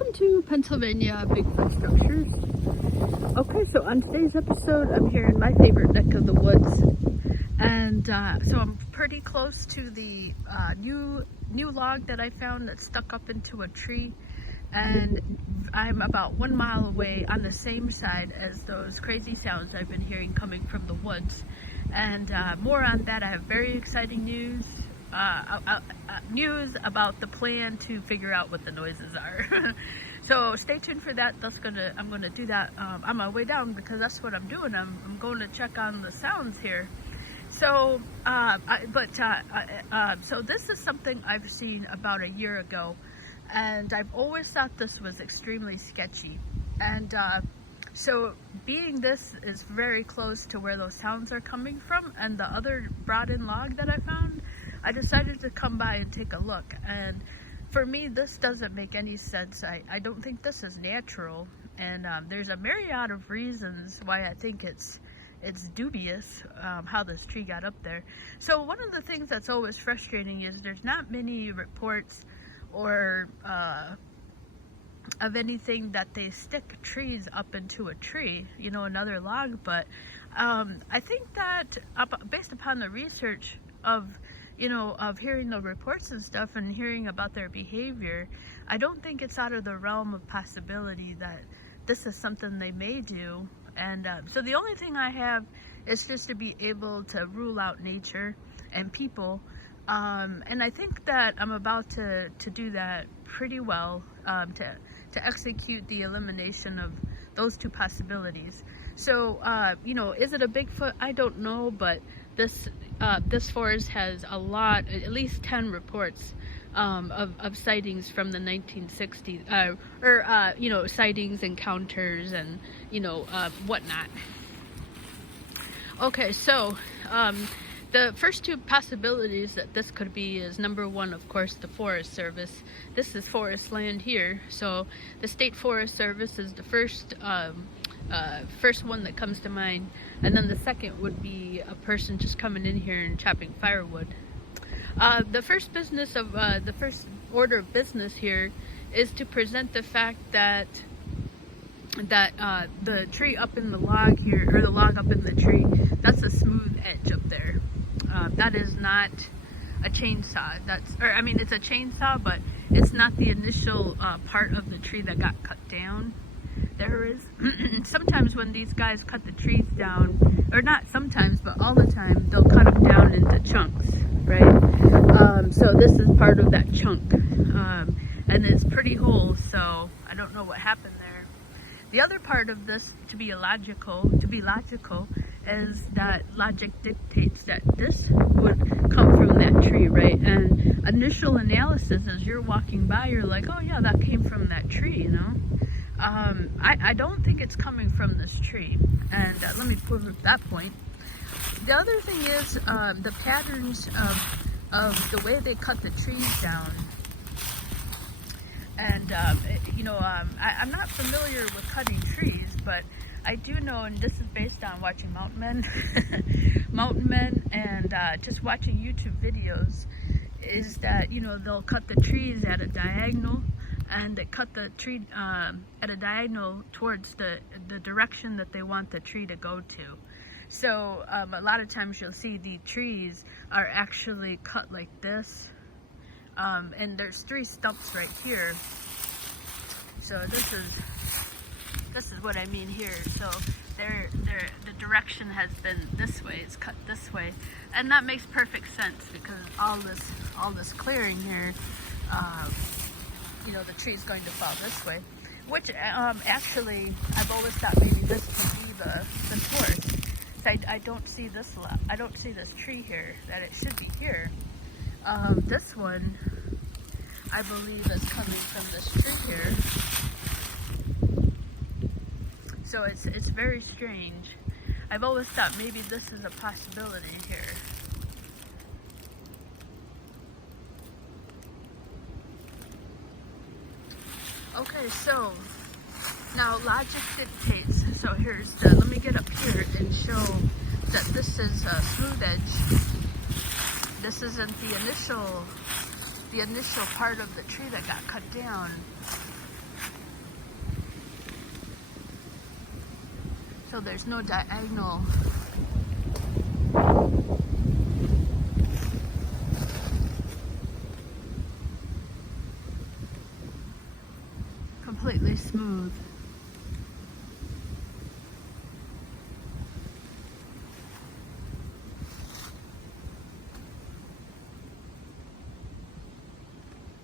welcome to Pennsylvania Bigfoot Structures. Okay, so on today's episode, I'm here in my favorite neck of the woods, and so I'm pretty close to the new log that I found that's stuck up into a tree, and I'm about 1 mile away on the same side as those crazy sounds I've been hearing coming from the woods. And more on that. I have very exciting news. News about the plan to figure out what the noises are. So stay tuned for that. I'm gonna do that on my way down, because that's what I'm doing. I'm going to check on the sounds here. So so this is something I've seen about a year ago, and I've always thought this was extremely sketchy. And so being this is very close to where those sounds are coming from and the other brought-in log that I found, I decided to come by and take a look. And for me, this doesn't make any sense. I don't think this is natural, and there's a myriad of reasons why I think it's dubious how this tree got up there. So one of the things that's always frustrating is there's not many reports or of anything that they stick trees up into a tree, another log. But I think that based upon the research of hearing the reports and stuff and hearing about their behavior, I don't think it's out of the realm of possibility that this is something they may do. And so the only thing I have is just to be able to rule out nature and people. And I think that I'm about to do that pretty well, to execute the elimination of those two possibilities. So, is it a Bigfoot? I don't know, but this forest has a lot, at least 10 reports of sightings from the 1960s, sightings, encounters, and whatnot. Okay, so the first two possibilities that this could be is, number one, of course, the Forest Service. This is forest land here, so the State Forest Service is the first one that comes to mind, and then the second would be a person just coming in here and chopping firewood. The first order of business here is to present the fact that the tree up in the log here, or the log up in the tree, that's a smooth edge up there. That is not a chainsaw. It's a chainsaw, but it's not the initial part of the tree that got cut down. There is sometimes when these guys cut the trees down, or not sometimes, but all the time, they'll cut them down into chunks, right? So this is part of that chunk, and it's pretty whole, so I don't know what happened there. The other part of this, to be logical, is that logic dictates that this would come from that tree, right? And initial analysis, as you're walking by, you're like, oh yeah, that came from that tree, I don't think it's coming from this tree, and let me prove that point. The other thing is the patterns of the way they cut the trees down. And I'm not familiar with cutting trees, but I do know, and this is based on watching Mountain Men, and just watching YouTube videos, is that they'll cut the trees at a diagonal, and they cut the tree at a diagonal towards the direction that they want the tree to go to. So a lot of times you'll see the trees are actually cut like this. And there's 3 stumps right here. So this is what I mean here. So the direction has been this way. It's cut this way, and that makes perfect sense, because all this clearing here, the tree is going to fall this way. Which actually, I've always thought maybe this could be the source. I don't see this I don't see this tree here. That it should be here. This one, I believe, is coming from this tree here. So it's very strange. I've always thought maybe this is a possibility here. Okay, so now logic dictates. So let me get up here and show that this is a smooth edge. This isn't the initial part of the tree that got cut down. So there's no diagonal. Completely smooth.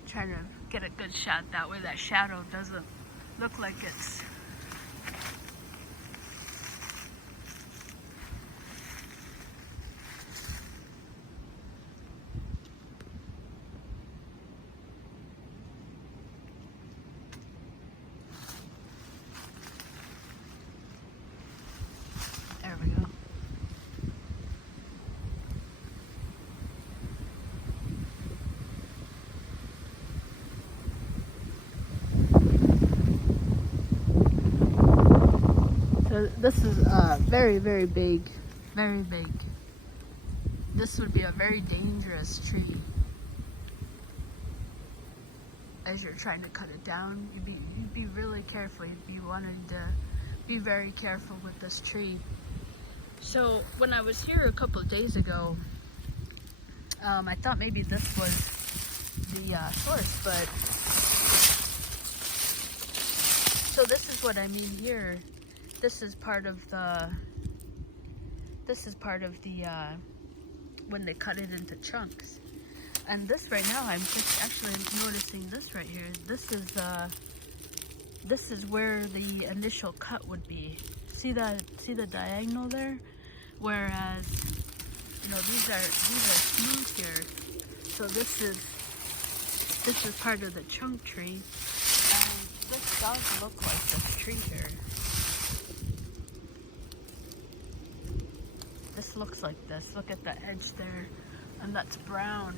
Trying to get a good shot that way that shadow doesn't look like it's there we go. So this is very, very big, very big. This would be a very dangerous tree. As you're trying to cut it down, you'd be really careful. You'd be wanting to be very careful with this tree. So when I was here a couple of days ago, I thought maybe this was the source, but so this is what I mean here. This is part of the when they cut it into chunks. And this right now, I'm just actually noticing this right here. This is where the initial cut would be. See the diagonal there? Whereas, you know, these are smooth here. So this is part of the chunk tree. And this does look like this tree here. This looks like this. Look at the edge there, and that's brown.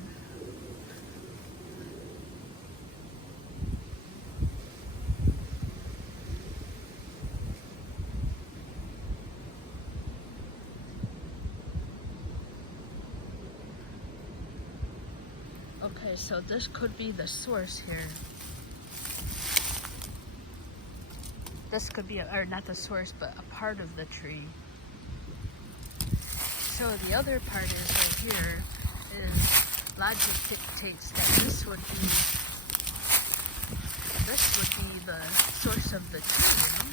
Okay, so this could be the source here. This could be, or not the source, but a part of the tree. So the other part is right here is logic dictates that this would be the source of the tree, you know?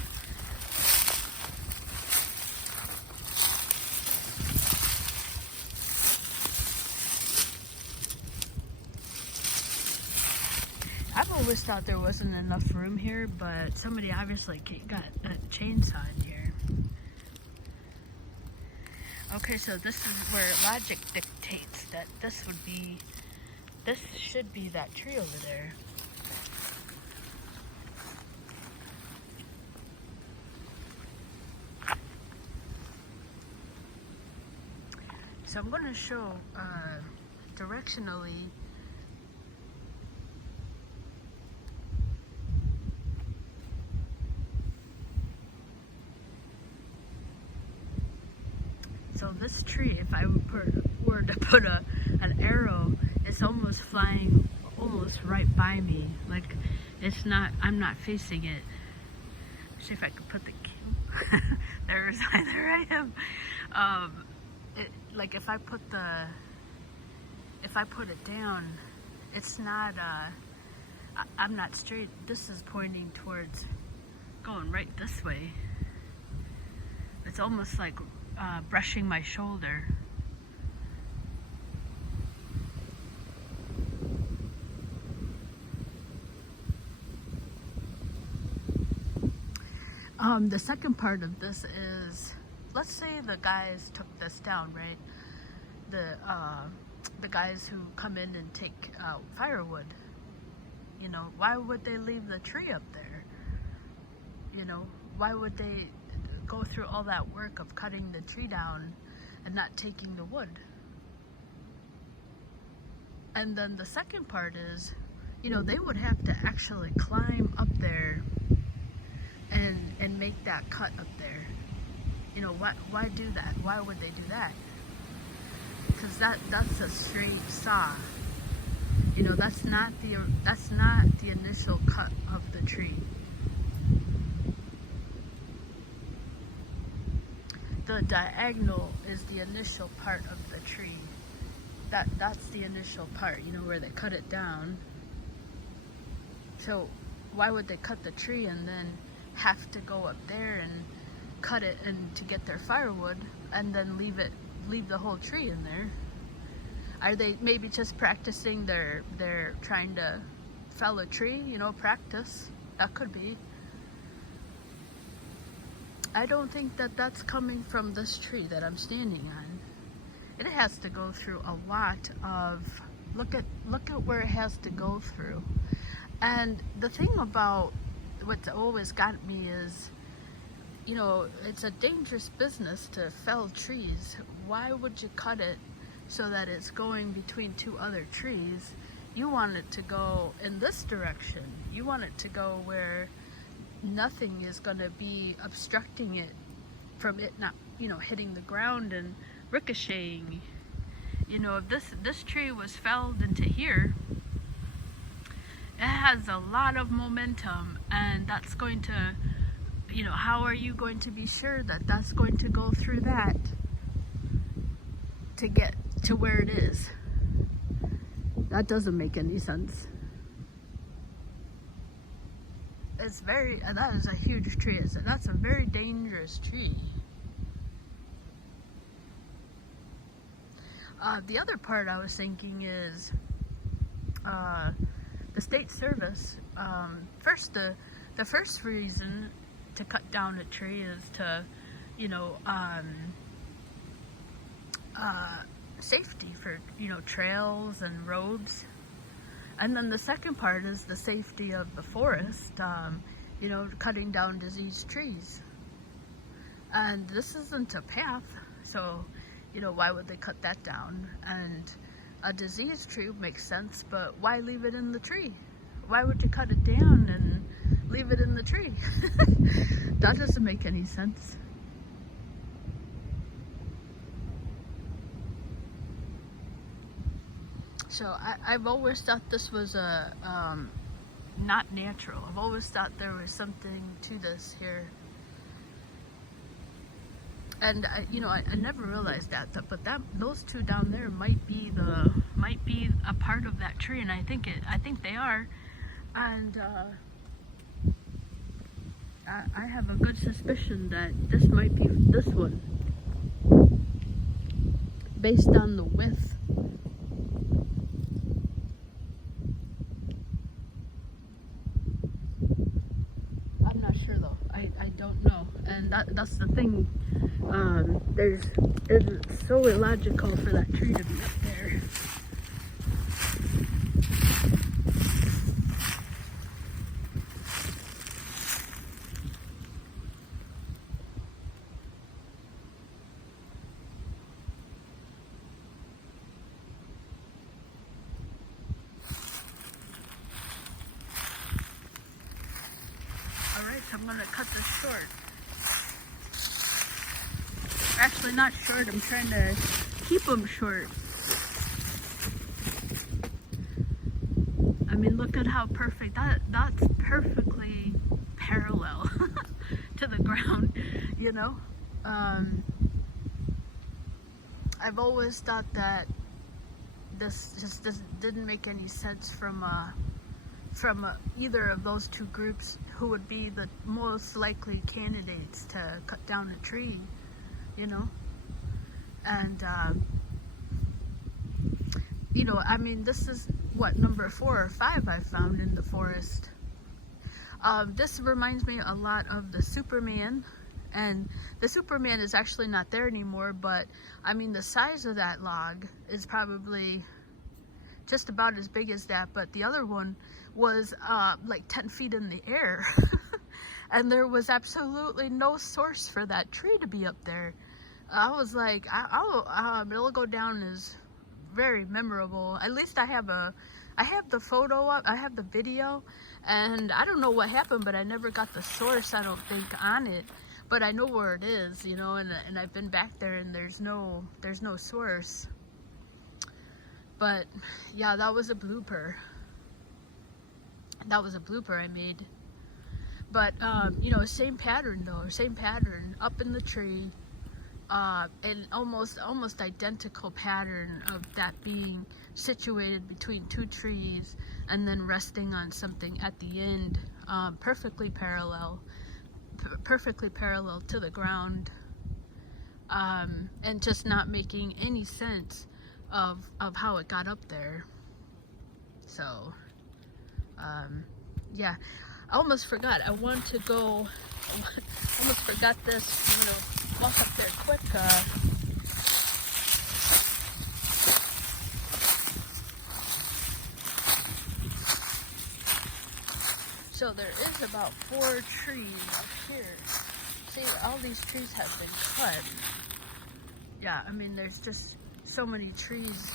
I've always thought there wasn't enough room here, but somebody obviously got a chainsaw in here. Okay, so this is where logic dictates that this should be that tree over there. So I'm going to show directionally so this tree, if I were to put an arrow, it's almost flying almost right by me. Like it's not, I'm not facing it. See if I could put the cube. There I am. Like if I put it down, it's not, I'm not straight. This is pointing towards going right this way. It's almost like brushing my shoulder. The second part of this is, let's say the guys took this down, right? The guys who come in and take firewood. You know, why would they leave the tree up there? You know, why would they go through all that work of cutting the tree down and not taking the wood? And then the second part is, you know, they would have to actually climb up there and make that cut up there. You know, why do that? Why would they do that? Because that's a straight saw. You know, that's not the initial cut of the tree. diagonal is the initial part of the tree. That's the initial part, you know, where they cut it down. So why would they cut the tree and then have to go up there and cut it and to get their firewood and then leave the whole tree in there? Are they maybe just practicing they're trying to fell a tree, you know, practice? That could be. I don't think that that's coming from this tree that I'm standing on. It has to go through a lot of, look at where it has to go through. And the thing about what's always got me is, you know, it's a dangerous business to fell trees. Why would you cut it so that it's going between two other trees? You want it to go in this direction. You want it to go where nothing is going to be obstructing it from it not, you know, hitting the ground and ricocheting. You know, if this tree was felled into here, it has a lot of momentum, and that's going to, you know, how are you going to be sure that that's going to go through that to get to where it is? That doesn't make any sense. It's very, that is a huge tree. That's a very dangerous tree. The other part I was thinking is the state service. The first reason to cut down a tree is to, you know, safety for, you know, trails and roads. And then the second part is the safety of the forest, you know, cutting down diseased trees. And this isn't a path, so, you know, why would they cut that down? And a diseased tree makes sense, but why leave it in the tree? Why would you cut it down and leave it in the tree? That doesn't make any sense. So I've always thought this was a not natural. I've always thought there was something to this here, and you know, I never realized that. But those two down there might be a part of that tree, and I think they are, and I have a good suspicion that this might be this one, based on the width. I don't know, and that's the thing. It's so illogical for that tree to be up there. I'm going to cut this short. Actually, not short. I'm trying to keep them short. I mean, look at how perfect. That's perfectly parallel to the ground, you know? I've always thought that this didn't make any sense from either of those two groups, who would be the most likely candidates to cut down a tree, you know? And, you know, I mean, this is, what, number 4 or 5 I found in the forest. This reminds me a lot of the Superman, and the Superman is actually not there anymore, but, I mean, the size of that log is probably just about as big as that, but the other one was like 10 feet in the air. And there was absolutely no source for that tree to be up there. I was like, it'll go down as very memorable. At least I have the photo up, I have the video, and I don't know what happened, but I never got the source, I don't think, on it. But I know where it is, you know, and I've been back there, and there's no source. But yeah, that was a blooper. That was a blooper I made. But you know, same pattern though, same pattern. Up in the tree, an almost identical pattern of that being situated between two trees and then resting on something at the end, perfectly parallel to the ground, and just not making any sense of how it got up there. So yeah, I almost forgot. I want to go. Almost forgot this. I'm gonna walk up there quick. So there is about 4 trees up here. See, all these trees have been cut. Yeah, I mean, there's just so many trees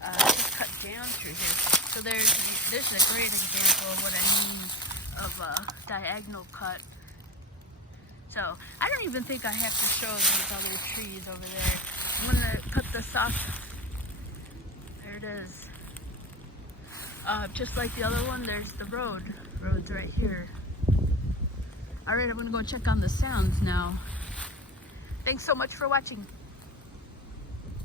just cut down through here. So there's a great example of what I mean of a diagonal cut. So I don't even think I have to show these other trees over there. I'm gonna cut this off. There it is. Just like the other one, there's the road. Road's right here. Alright, I'm gonna go check on the sounds now. Thanks so much for watching.